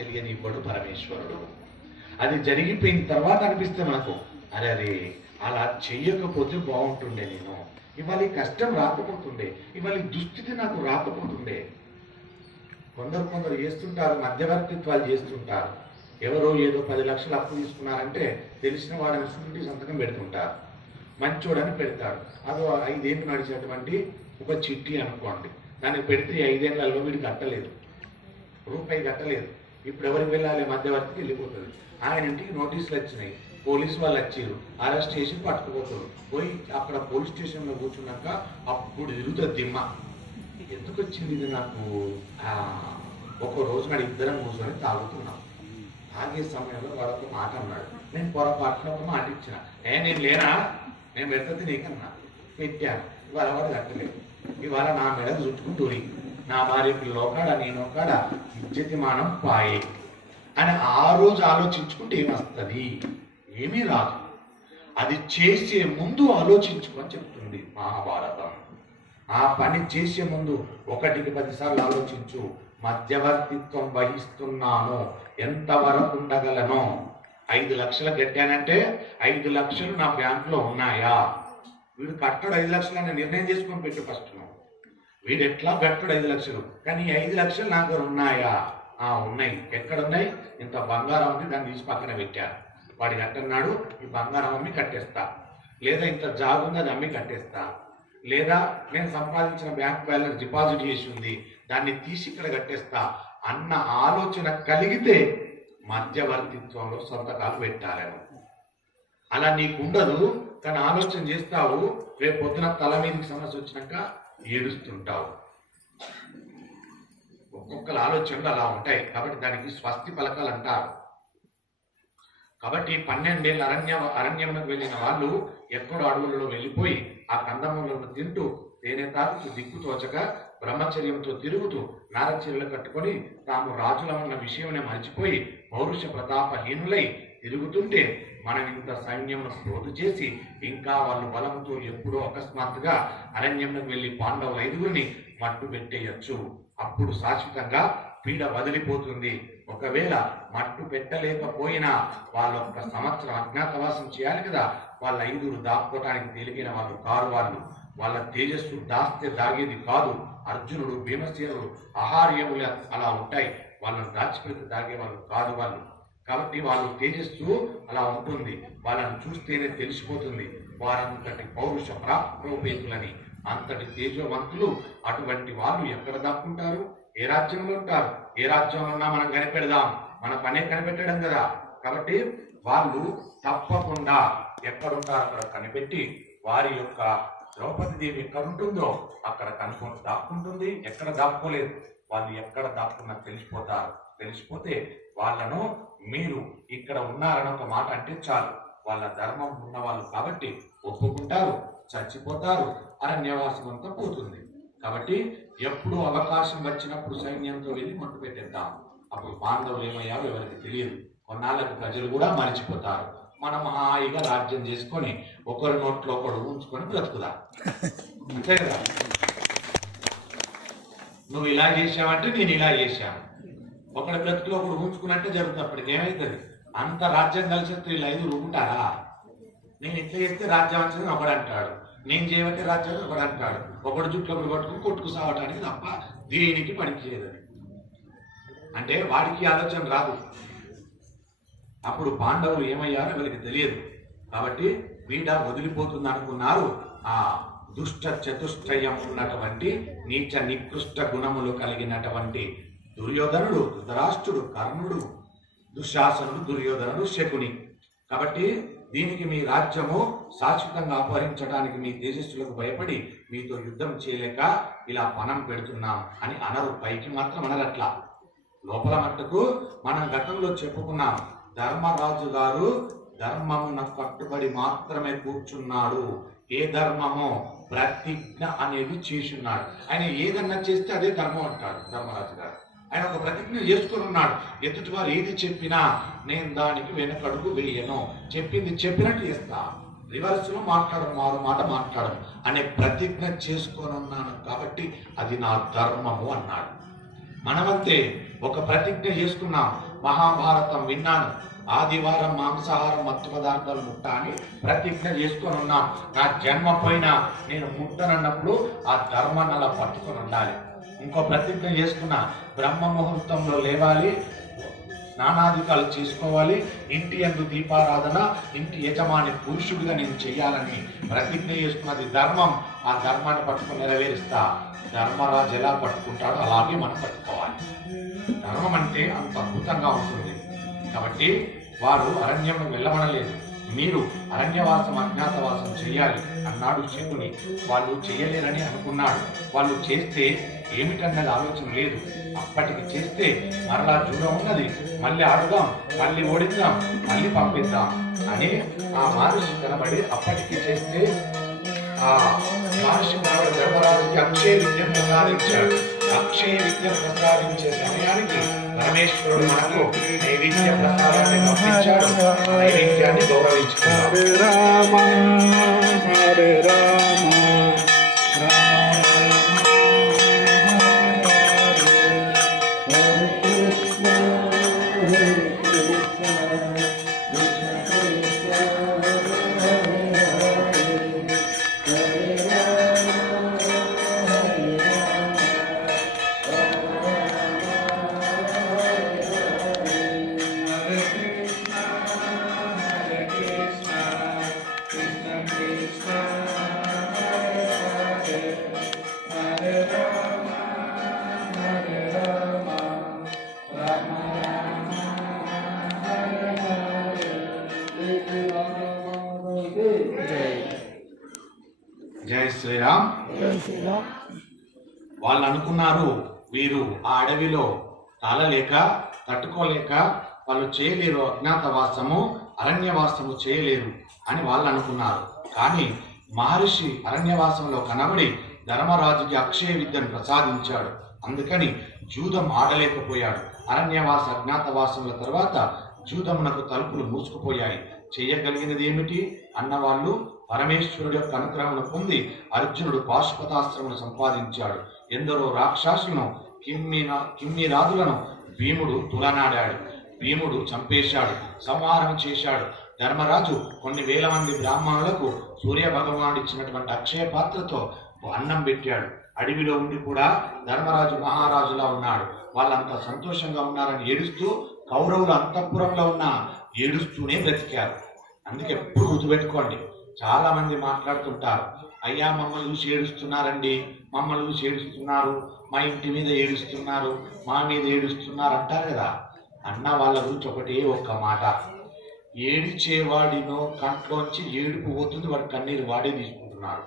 తెలియనివ్వడు పరమేశ్వరుడు. అది జరిగిపోయిన తర్వాత అనిపిస్తే మనకు అరే అరే అలా చెయ్యకపోతే బాగుంటుండే, నేను ఇవాళ ఈ కష్టం రాకపోతుండే, ఇవాళ ఈ దుస్థితి నాకు రాకపోతుండే. కొందరు చేస్తుంటారు, మధ్యవర్తిత్వాలు చేస్తుంటారు. ఎవరో ఏదో 10 లక్షలు అప్పు తీసుకున్నారంటే తెలిసిన వాడని షూరిటీ సంతకం పెడుతుంటారు, మంచోడని పెడతాడు. అదో 5 ఏళ్ళు నడిచేటువంటి ఒక చిట్టి అనుకోండి, దానికి పెడితే 5 ఏళ్లలో వీడు కట్టలేదు, రూపాయి కట్టలేదు. ఇప్పుడు ఎవరికి వెళ్ళాలి? మధ్యవర్తికి వెళ్ళిపోతుంది. ఆయన ఇంటికి నోటీసులు వచ్చినాయి, పోలీసు వాళ్ళు వచ్చారు, అరెస్ట్ చేసి పట్టుకుపోతారు. పోయి అక్కడ పోలీస్ స్టేషన్లో కూర్చున్నాక అప్పుడు తిరుగుతుంది దిమ్మ, ఎందుకు వచ్చింది ఇది నాకు. ఒక రోజు నాడు ఇద్దరం కూర్చొని తాగుతున్నాం. తాగే సమయంలో వాడొక మాట అన్నాడు. నేను పొరపాటున ఒక మాట ఇచ్చిన, నేను లేనా, నేను పెడితే నీకన్నా పెట్టాను. ఇవాళ వాడు కట్టలేదు. ఇవాళ నా మెడకు చుట్టుకుంటూరి, నా భార్య పిల్లకాడ నేనొకాడ ఇజ్జతిమానం పాయే అని ఆ రోజు ఆలోచించుకుంటే ఏమొస్తుంది? ఏమీ రాదు. అది చేసే ముందు ఆలోచించుకొని చెప్తుంది మహాభారతం. ఆ పని చేసే ముందు 1కి 10 సార్లు ఆలోచించు. మధ్యవర్తిత్వం వహిస్తున్నాను, ఎంతవరకు ఉండగలను? 5 లక్షలు కట్టానంటే 5 లక్షలు నా బ్యాంకులో ఉన్నాయా? వీడు కట్టడు 5 లక్షలు అని నిర్ణయం చేసుకొని పెట్టు ఫస్ట్. వీడు ఎట్లా కట్టడు 5 లక్షలు, కానీ 5 లక్షలు నా దగ్గర ఉన్నాయా? ఉన్నాయి. ఎక్కడున్నాయి? ఇంత బంగారం ఉంది, దాన్ని తీసి పక్కన పెట్టాను. వాడి కట్టన్నాడు, ఈ బంగారం అమ్మి కట్టేస్తా, లేదా ఇంత జాగు ఉంది అది అమ్మి కట్టేస్తా, లేదా నేను సంపాదించిన బ్యాంక్ బ్యాలెన్స్ డిపాజిట్ చేసి ఉంది దాన్ని తీసి ఇక్కడ కట్టేస్తా అన్న ఆలోచన కలిగితే మధ్యవర్తిత్వంలో సంతకాలు పెట్టాలను. అలా నీకు ఉండదు, కానీ ఆలోచన చేస్తావు. రేపు పొద్దున తల మీదకి సమస్య వచ్చినాక ఏడుస్తుంటావు. ఒక్కొక్కల ఆలోచనలు అలా ఉంటాయి. కాబట్టి దానికి స్వస్తి పలకాలు అంటారు. కాబట్టి 12 ఏళ్ళ అరణ్యంలోకి వెళ్ళిన వాళ్ళు ఎక్కడో అడవులలో వెళ్ళిపోయి ఆ కందమూలను తింటూ తేనె తాగుతూ దిక్కుతోచక బ్రహ్మచర్యంతో తిరుగుతూ నారచీరలు కట్టుకొని తాము రాజులమన్న విషయమే మర్చిపోయి పౌరుష ప్రతాపహీనులై తిరుగుతుంటే మనం ఇంత సైన్యంను పోటు చేసి ఇంకా వాళ్ళు బలంతో ఎప్పుడో అకస్మాత్తుగా అరణ్యంలోకి వెళ్ళి పాండవుల 5గురిని మట్టు పెట్టేయచ్చు. అప్పుడు శాశ్వతంగా పీడ వదిలిపోతుంది. ఒకవేళ మట్టు పెట్టలేకపోయినా వాళ్ళ 1 సంవత్సరం అజ్ఞాతవాసం చేయాలి కదా. వాళ్ళ 5గురు దాక్కోవటానికి తేలిగిన వాళ్ళు కారు. వాళ్ళ తేజస్సు దాస్తే దాగేది కాదు. అర్జునుడు, భీమసేనుడు ఆహార్యములు అలా ఉంటాయి, వాళ్ళని దాచిపెట్టి దాగే వాళ్ళు కాదు వాళ్ళు. కాబట్టి వాళ్ళ తేజస్సు అలా ఉంటుంది, వాళ్ళని చూస్తేనే తెలిసిపోతుంది వారంతటి పౌరుష ప్రాప్తోపేతులని, అంతటి తేజవంతులు. అటువంటి వాళ్ళు ఎక్కడ దాక్కుంటారు? ఏ రాజ్యంలో ఉంటారు? ఏ రాజ్యంలో ఉన్నా మనం కనిపెడదాం, మన పనే కనిపెట్టడం కదా. కాబట్టి వాళ్ళు తప్పకుండా ఎక్కడుంటారో అక్కడ కనిపెట్టి వారి యొక్క ద్రౌపది దేవి ఎక్కడ ఉంటుందో అక్కడ దాక్కుంటుంది. ఎక్కడ దాక్కోలేదు, వాళ్ళు ఎక్కడ దాక్కున్నా తెలిసిపోతారు. తెలిసిపోతే వాళ్ళను మీరు ఇక్కడ ఉన్నారని ఒక మాట అంటే చాలు, వాళ్ళ ధర్మం ఉన్నవాళ్ళు కాబట్టి ఒప్పుకుంటారు, చచ్చిపోతారు, అరణ్యవాసం అంతా పోతుంది. కాబట్టి ఎప్పుడు అవకాశం వచ్చినప్పుడు సైన్యంతో వెళ్ళి మట్టు పెట్టేద్దాం. అప్పుడు పాండవులు ఏమయ్యారో ఎవరికి తెలియదు. కొన్నాళ్ళకు ప్రజలు కూడా మరిచిపోతారు. మనం హాయిగా రాజ్యం చేసుకొని ఒకరి నోట్లో ఒకడు ఉంచుకొని బ్రతుకుదా, అంతే కదా. నువ్వు ఇలా చేసావంటే నేను ఇలా చేశాను, ఒకటి బ్రతుకులో ఒకడు ఉంచుకున్నట్టే జరుగుతుంది. అప్పటికి ఏమవుతుంది? అంత రాజ్యం కలిసి వీళ్ళు 5 ఉంటారా? నేను ఇట్లా చేస్తే రాజ్యం వచ్చింది ఒకడు అంటాడు, నేను చేయబట్టి రాజ్యాన్ని ఒకడు అంటాడు. ఒకడు జుట్లు ఒకటి పట్టుకుని కొట్టుకు సావటానికి తప్ప దేనికి పనికి చేయదని అంటే వాడికి ఆలోచన రాదు. అప్పుడు పాండవులు ఏమయ్యారో వీళ్ళకి తెలియదు. కాబట్టి పీడ వదిలిపోతుంది అనుకున్నారు. ఆ దుష్ట చతుష్టయం ఉన్నటువంటి నీచ నికృష్ట గుణములు కలిగినటువంటి దుర్యోధనుడు, ధృతరాష్ట్రుడు, కర్ణుడు, దుశ్శాసనుడు, దుర్యోధనుడు, శకుని. కాబట్టి దీనికి మీ రాజ్యము శాశ్వతంగా అపహరించడానికి మీ తేజస్సులకు భయపడి మీతో యుద్ధం చేయలేక ఇలా పణం పెడుతున్నాం అని అనరు. పైకి మాత్రం అనరట్లా. లోపల మట్టుకు మనం గతంలో చెప్పుకున్నాం, ధర్మరాజు గారు ధర్మమున కట్టుబడి మాత్రమే కూర్చున్నాడు. ఏ ధర్మమో ప్రతిజ్ఞ అనేది చేసున్నాడు. ఆయన ఏదన్నా చేస్తే అదే ధర్మం అంటాడు ధర్మరాజు గారు. ఆయన ఒక ప్రతిజ్ఞ చేసుకుని ఉన్నాడు, ఎదుటి వారు ఏది చెప్పినా నేను దానికి వెనకడుగు వేయను, చెప్పింది చెప్పినట్టు చేస్తా, రివర్స్ లో మాట్లాడను, మారు మాట మాట్లాడను అనే ప్రతిజ్ఞ చేసుకొని ఉన్నాను కాబట్టి అది నా ధర్మము అన్నాడు. మనమంతే ఒక ప్రతిజ్ఞ చేసుకున్నాం, మహాభారతం విన్నాను, ఆదివారం మాంసాహారం మత్తు పదార్థాలు ముట్ట అని ప్రతిజ్ఞ చేసుకొని ఉన్నాం. నా జన్మ పోయినా నేను ముట్టనన్నప్పుడు ఆ ధర్మాన్ని అలా పట్టుకొని ఉండాలి. ఇంకో ప్రతిజ్ఞ చేసుకున్నా, బ్రహ్మ ముహూర్తంలో లేవాలి, స్నానాధికాలు చేసుకోవాలి, ఇంటి యందు దీపారాధన ఇంటి యజమాని పురుషుడిగా నేను చెయ్యాలని ప్రతిజ్ఞ చేసుకున్నది ధర్మం. ఆ ధర్మాన్ని పట్టుకుని నెరవేరుస్తా. ధర్మరాజు ఎలా పట్టుకుంటాడో అలాగే మనం పట్టుకోవాలి. ధర్మం అంటే అంత అద్భుతంగా ఉంటుంది. కాబట్టి వారు అరణ్యంలో వెళ్ళమనలేదు, మీరు అరణ్యవాసం అజ్ఞాతవాసం చేయాలి అన్నాడు శకుని. వాళ్ళు చేయలేరని అనుకున్నాడు. వాళ్ళు చేస్తే ఏమిటన్నది ఆలోచన లేదు. అప్పటికి చేస్తే మరలా జూదం ఉన్నది, మళ్ళీ ఆడుదాం, మళ్ళీ ఓడిద్దాం, మళ్ళీ పంపిద్దాం అని ఆ మహర్షి కనబడి అప్పటికి చేస్తే ఆ మహర్షి కనబడి ధర్మరాజుకి అక్షయ విద్యను ప్రసాదించాడు. అక్షయ విద్యను ప్రసాదించే సమయానికి పరమేశ్వరుడు మనకు నైవేద్య ప్రసాదాన్ని పంపించాడు. నైవేద్యాన్ని గౌరవించుకున్నాడు. హరే రామ జై శ్రీరామ్. వాళ్ళు అనుకున్నారు వీరు ఆ అడవిలో తాళలేక తట్టుకోలేక వాళ్ళు చేయలేరు, అజ్ఞాతవాసము అరణ్యవాసము చేయలేరు అని వాళ్ళు అనుకున్నారు. కానీ మహర్షి అరణ్యవాసంలో కనబడి ధర్మరాజుకి అక్షయ విద్యను ప్రసాదించాడు. అందుకని జూదం ఆడలేకపోయాడు. అరణ్యవాస అజ్ఞాతవాసముల తర్వాత జూదమునకు తలుపులు మూసుకుపోయాయి. చేయగలిగినది ఏమిటి అన్నవాళ్ళు పరమేశ్వరుడు యొక్క అనుగ్రహమును పొంది అర్జునుడు పాశుపతాస్త్రమును సంపాదించాడు. ఎందరో రాక్షసులను కిమ్మిరాదులను భీముడు తులనాడాడు. భీముడు చంపేశాడు, సంహారం చేశాడు. ధర్మరాజు కొన్ని వేల మంది బ్రాహ్మణులకు సూర్య భగవానుడు ఇచ్చినటువంటి అక్షయ పాత్రతో అన్నం పెట్టాడు. అడవిలో ఉండి కూడా ధర్మరాజు మహారాజులా ఉన్నాడు. వాళ్ళంతా సంతోషంగా ఉన్నారని ఏడుస్తూ కౌరవులు అంతఃపురంలో ఉన్న ఏడుస్తూనే బ్రతికారు. అందుకే ఎప్పుడు గుర్తుపెట్టుకోండి. చాలా మంది మాట్లాడుతుంటారు, అయ్యా మమ్మల్ని చూసి ఏడుస్తున్నారండి, మమ్మల్ని చూసి ఏడుస్తున్నారు, మా ఇంటి మీద ఏడుస్తున్నారు, మా మీద ఏడుస్తున్నారు అంటారు కదా. అన్న వాళ్ళ గురించి ఒకటే ఒక్క మాట, ఏడిచేవాడినో కంట్లోంచి ఏడుపు పోతుంది, వాడు కన్నీరు వాడే తీసుకుంటున్నాడు.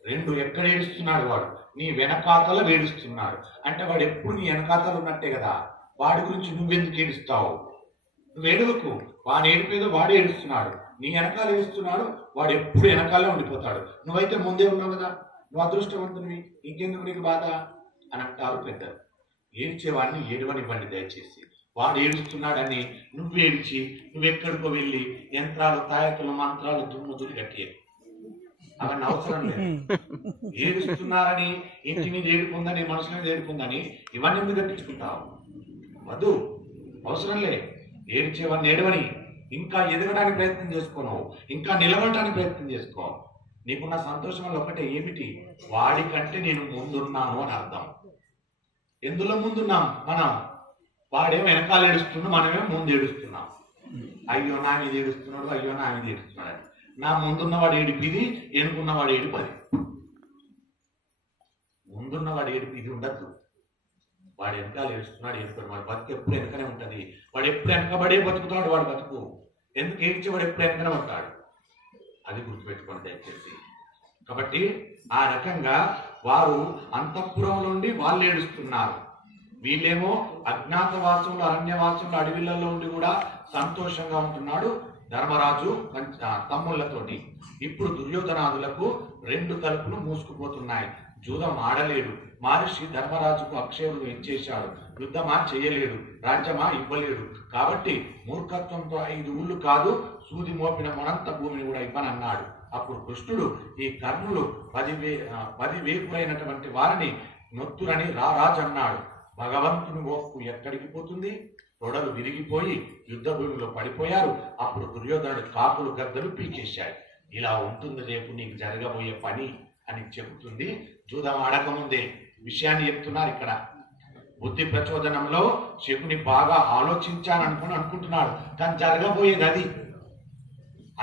రెండు, ఎక్కడ ఏడుస్తున్నాడు వాడు, నీ వెనకాతల ఏడుస్తున్నాడు అంటే వాడు ఎప్పుడు నీ వెనకాతలు ఉన్నట్టే కదా. వాడి గురించి నువ్వెందుకు ఏడుస్తావు? నువ్వు ఏడువకు, వాడు ఏడిపేదో వాడే ఏడుస్తున్నాడు, నీ వెనకాల ఏడుస్తున్నాడు, వాడు ఎప్పుడు వెనకాలే ఉండిపోతాడు. నువ్వైతే ముందే ఉన్నావు కదా, నువ్వు అదృష్టవంతునివి, ఇంకెందుకు నీకు బాధ అని అంటారు పెద్దలు. ఏడ్చేవాడిని ఏడవనివ్వండి దయచేసి. వాడు ఏడుస్తున్నాడని నువ్వు ఏడ్చి నువ్వెక్కడికో వెళ్ళి యంత్రాలు తాయకులు మంత్రాలు దుమ్ముదులు కట్టే అవన్నీ అవసరం లేదు. ఏడుస్తున్నారని ఇంటి మీద ఏడుకుందని మనసు మీద ఏడుకుందని ఇవన్నీ ఎందుకు కట్టించుకుంటావు? వద్దు, అవసరం లే. ఏడ్చేవాడిని ఏడవని, ఇంకా ఎదగడానికి ప్రయత్నం చేసుకోను, ఇంకా నిలబడటానికి ప్రయత్నం చేసుకో. నీకున్న సంతోషం వల్ల ఒకటే, ఏమిటి? వాడికంటే నేను ముందున్నాను అని అర్థం. ఎందులో ముందున్నాం మనం? వాడేమో వెనకాల ఏడుస్తున్నాడు, మనమేమో ముందు ఏడుస్తున్నాం. అయ్యో నా మీద ఏడుస్తున్నాడు, అయ్యో నా మీద ఏడుస్తున్నాడు. నా ముందున్నవాడు ఏడిపిది, ఎనుకున్నవాడు ఏడుపది. ముందున్నవాడు ఏడుపు ఇది ఉండద్దు. వాడు వెనకాల ఏడుస్తున్నాడు, ఏడుపాడు, వాడు బతుకు ఎప్పుడు వెనకనే ఉంటుంది. వాడు ఎప్పుడు వెనకబడే బతుకుతాడు, వాడు బతుకు ఎందుకు ఏడ్చేవాడు ఎప్పుడు వెనకనే ఉంటాడు. అది గుర్తుపెట్టుకోండి దయచేసి. కాబట్టి ఆ రకంగా వారు అంతఃపురం నుండి వాళ్ళు ఏడుస్తున్నారు. వీళ్ళేమో అజ్ఞాతవాసంలో అరణ్యవాసంలో అడవిలలో ఉండి కూడా సంతోషంగా ఉంటున్నాడు ధర్మరాజు తమ్ముళ్లతోటి. ఇప్పుడు దుర్యోధనాదులకు రెండు తలుపులు మూసుకుపోతున్నాయి. జూదం ఆడలేడు. మహర్షి ధర్మరాజుకు అక్షయుడు ఇచ్చేశాడు. యుద్ధమా చేయలేడు, రాజ్యమా ఇవ్వలేడు. కాబట్టి మూర్ఖత్వంతో 5 ఊళ్ళు కాదు, సూది మోపిన మనంత భూమిని కూడా ఇవ్వనన్నాడు. అప్పుడు కృష్ణుడు ఈ కర్ణులు 10 వేపులైనటువంటి వారిని నొత్తురని రారాజు అన్నాడు. భగవంతుని ఓర్పు ఎక్కడికి పోతుంది? తొడలు విరిగిపోయి యుద్ధ భూమిలో పడిపోయారు. అప్పుడు దుర్యోధనుడు కాకులు గద్దలు పీకేశాడు. ఇలా ఉంటుంది రేపు నీకు జరగబోయే పని అని చెబుతుంది. జూదం ఆడకముందే విషయాన్ని చెప్తున్నారు ఇక్కడ. బుద్ధి ప్రచోదనంలో శకుని బాగా అనుకుంటున్నాడు, కానీ జరగబోయేది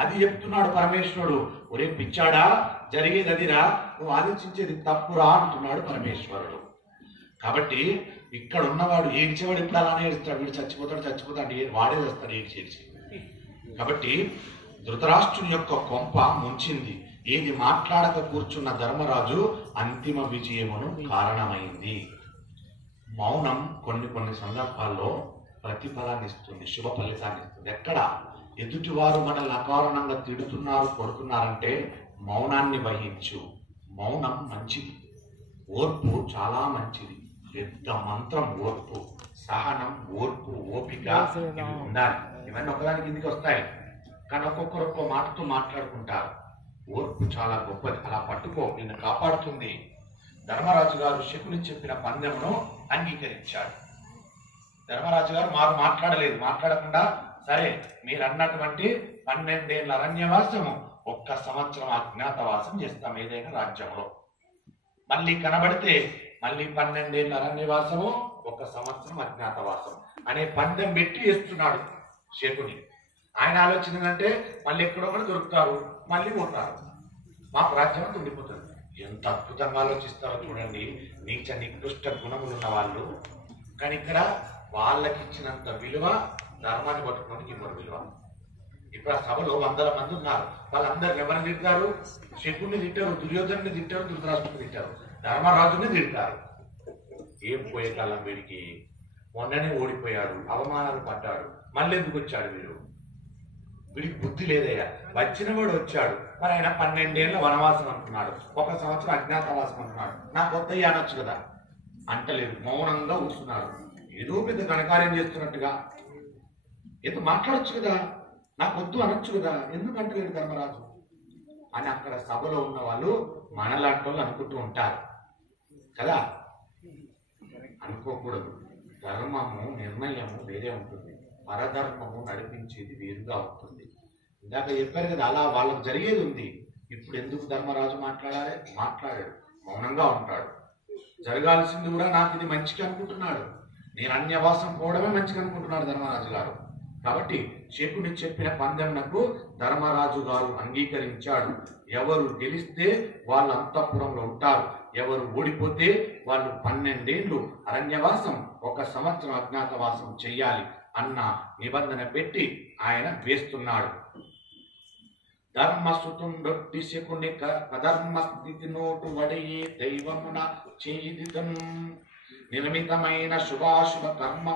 అది చెప్తున్నాడు పరమేశ్వరుడు. ఒరే పిచ్చాడా, జరిగేది అదిరా, నువ్వు ఆలోచించేది తప్పురా అంటున్నాడు పరమేశ్వరుడు. కాబట్టి ఇక్కడ ఉన్నవాడు ఏడ్చేవాడు ఇప్పుడు అలానే ఏడుస్తాడు. వీడు చచ్చిపోతాడు వాడే వస్తాడు ఏడ్చేసి. కాబట్టి ధృతరాష్ట్రుని యొక్క కొంప ముంచింది. ఏది మాట్లాడక కూర్చున్న ధర్మరాజు అంతిమ విజయమును కారణమైంది. మౌనం కొన్ని సందర్భాల్లో ప్రతిఫలాన్ని ఇస్తుంది, శుభ ఫలితాన్ని ఇస్తుంది. ఎక్కడ ఎదుటివారు మనల్ని అకారణంగా తిడుతున్నారు, కొడుతున్నారంటే మౌనాన్ని వహించు. మౌనం మంచిది, ఓర్పు చాలా మంచిది. పెద్ద మంత్రం ఓర్పు, సహనం, ఓర్పు, ఓపిక ఇవి ఉండాలి. ఇవన్నీ ఒకదానికి కిందికి వస్తాయి, కానీ ఒక్కొక్కరు ఒక్కో మాటతో మాట్లాడుకుంటారు. ఓర్పు చాలా గొప్పది, అలా పట్టుకో, నిన్ను కాపాడుతుంది. ధర్మరాజు గారు శకుని చెప్పిన పందెమును అంగీకరించాడు. ధర్మరాజు గారు మాట్లాడకుండా సరే మీరు అన్నటువంటి 12 ఏళ్ల అరణ్యవాసము, 1 సంవత్సరం అజ్ఞాతవాసం చేస్తాం ఏదైనా రాజ్యంలో. మళ్ళీ కనబడితే మళ్ళీ 12 ఏళ్ల అరణ్యవాసము, 1 సంవత్సరం అజ్ఞాతవాసం అనే పందెం పెట్టి చేస్తున్నాడు శకుని. ఆయన ఆలోచన ఏంటంటే మళ్ళీ ఎక్కడో కూడా దొరుకుతారు, మళ్ళీ పోతారు, మాకు రాజ్యం ఉండిపోతుంది. ఎంత అద్భుతంగా ఆలోచిస్తారో చూడండి, నీచ నికృష్ట గుణములు ఉన్న వాళ్ళు. కానీ ఇక్కడ వాళ్ళకి ఇచ్చినంత విలువ ధర్మాన్ని పట్టుకోవడానికి ఇవ్వరు విలువ. ఇప్పుడు ఆ సభలో 100 మంది ఉన్నారు, వాళ్ళందరూ ఎవరిని తింటారు? శకుని తింటారు, దుర్యోధనుని తింటారు, ధృతరాష్ట్రుని తింటారు, ధర్మరాజుని తింటారు. ఏం పోయే కాలం వీడికి, మొన్ననే ఓడిపోయాడు, అవమానాలు పడ్డాడు, మళ్ళీ ఎందుకు వచ్చాడు వీడు? వీడికి బుద్ధి లేదయ్యా. వచ్చిన వాడు వచ్చాడు, మరి ఆయన 12 ఏళ్ల వనవాసం అంటున్నాడు, 1 సంవత్సరం అజ్ఞాతవాసం అంటున్నాడు, నాకు కొత్తయ్య అనొచ్చు కదా. అంటలేదు, మౌనంగా కూర్చున్నాడు. ఏదో పెద్ద ఘనకార్యం చేస్తున్నట్టుగా ఏదో మాట్లాడచ్చు కదా, నాకు వద్దు అనొచ్చు కదా, ఎందుకు అంటలేదు ధర్మరాజు అని అక్కడ సభలో ఉన్న వాళ్ళు మనలాంటి వాళ్ళు అనుకుంటూ ఉంటారు కదా. అనుకోకూడదు. ధర్మము నిర్ణయము వేరే ఉంటుంది, పరధర్మము నడిపించేది వేరుగా ఉంటుంది. ఇందాక చెప్పారు కదా, అలా వాళ్ళకు జరిగేది ఉంది. ఇప్పుడు ఎందుకు ధర్మరాజు మాట్లాడాడు, మౌనంగా ఉంటాడు. జరగాల్సింది కూడా నాకు ఇది మంచిగా అనుకుంటున్నాడు, నేను అన్యవాసం పోవడమే మంచిగా అనుకుంటున్నాడు ధర్మరాజు గారు. కాబట్టి శకుని చెప్పిన పందెంనకు ధర్మరాజు గారు అంగీకరించాడు. ఎవరు గెలిస్తే వాళ్ళు అంతఃపురంలో ఉంటారు, ఎవరు ఓడిపోతే వాళ్ళు 12 ఏళ్లు అరణ్యవాసం, 1 సంవత్సరం అజ్ఞాతవాసం చెయ్యాలి అన్న నిబంధన పెట్టి ఆయన వేస్తున్నాడు. ధర్మసుతుండొట్టి శకుని కధర్మ స్థితి నోటు వడయే దైవమున చేదిదం నిర్మితమైన శుభాశుభ కర్మ